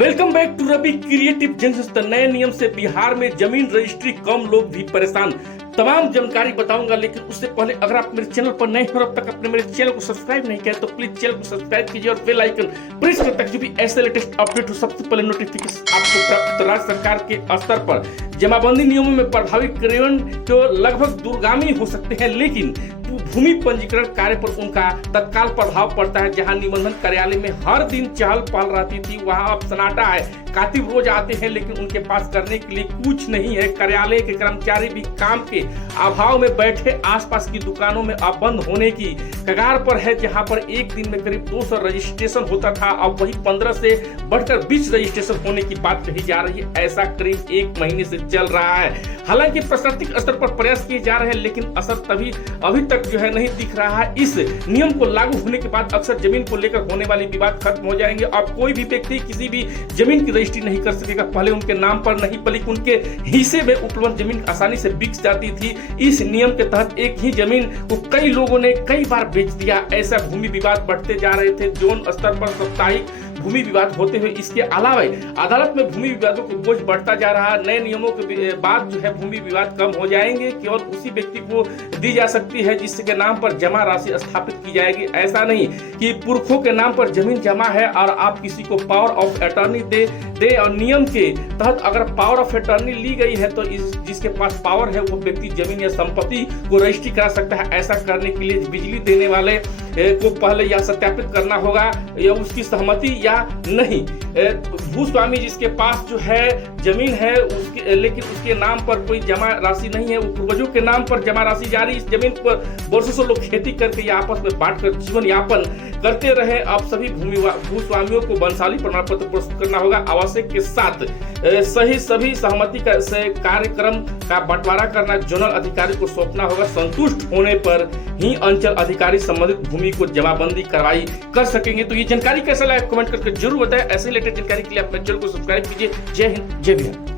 Welcome back to Ravi creative junction. नए नियम से बिहार में जमीन रजिस्ट्री कम लोग भी परेशान। तमाम जानकारी बताऊंगा, लेकिन उससे पहले अगर आप मेरे चैनल पर नए हो और अब तक आपने मेरे चैनल को सब्सक्राइब नहीं किया तो प्लीज चैनल को सब्सक्राइब कीजिए और बेल आइकन प्रेस कर तक जो भी ऐसे लेटेस्ट अपडेट हो सबसे पहले नोटिफिकेशन आपको प्राप्त। राज्य सरकार के स्तर पर जमाबंदी नियमों में प्रभावित क्रियान्वयन तो लगभग दूरगामी हो सकते हैं, लेकिन भूमि पंजीकरण कार्य पर उनका तत्काल प्रभाव पड़ता है। जहां निबंधन कार्यालय में हर दिन चहल पहल रहती थी, वहां अब सन्नाटा है। कातिब रोज आते हैं, लेकिन उनके पास करने के लिए कुछ नहीं है। कार्यालय के कर्मचारी भी काम के अभाव में बैठे आसपास की दुकानों में अब बंद होने की कगार पर है। जहां पर एक दिन में करीब 200 रजिस्ट्रेशन होता था, अब वही 15 से बढ़कर 20 रजिस्ट्रेशन होने की बात कही जा रही है। ऐसा करीब एक महीने से चल रहा है। हालांकि प्रशासनिक स्तर पर प्रयास किए जा रहे हैं, लेकिन असर अभी तक जो है नहीं दिख रहा है। इस नियम को लागू होने के बाद अक्सर जमीन को लेकर होने वाली विवाद खत्म हो जाएंगे। अब कोई भी व्यक्ति किसी भी जमीन की रजिस्ट्री नहीं कर सकेगा। पहले उनके नाम पर नहीं बल्कि उनके हिस्से में उपलब्ध जमीन आसानी से बिक जाती थी। इस नियम के तहत एक ही जमीन को कई लोगों ने कई बार बेच दिया। ऐसा भूमि विवाद बढ़ते जा रहे थे। जोन स्तर पर साप्ताहिक भूमि विवाद होते हुए इसके अलावा अदालत में भूमि विवादों को बोझ बढ़ता जा रहा है। नए नियमों के बाद जो है भूमि विवाद कम हो जाएंगे। केवल उसी व्यक्ति को दी जा सकती है जिसके नाम पर जमा राशि स्थापित की जाएगी। ऐसा नहीं कि पुरखों के नाम पर जमीन जमा है और आप किसी को पावर ऑफ अटॉर्नी दे और नियम के तहत अगर पावर ऑफ अटॉर्नी ली गई है तो जिसके पास पावर है वो व्यक्ति जमीन या संपत्ति को रजिस्ट्री करा सकता है। ऐसा करने के लिए बिजली देने वाले को पहले यह सत्यापित करना होगा या उसकी सहमति या नहीं। भूस्वामी जिसके पास जो है जमीन है लेकिन उसके नाम पर कोई जमा राशि नहीं है, पूर्वजों के नाम पर जमा राशि जारी। इस जमीन पर वर्षों से लोग खेती करके या आपस में बांटकर जीवन यापन करते रहे। अब सभी भूस्वामियों को वंशाली प्रमाण पत्र प्रस्तुत करना होगा। आवश्यक के साथ सभी सहमति से कार्यक्रम का बंटवारा करना जोनल अधिकारी को सौंपना होगा। संतुष्ट होने पर ही अंचल अधिकारी संबंधित भूमि को जमाबंदी कार्रवाई कर सकेंगे। तो ये जानकारी कैसा लगा कमेंट करके जरूर बताएं। ऐसे रिलेटेड जानकारी के लिए अपने चैनल को सब्सक्राइब कीजिए। जय हिंद, जय बिहार।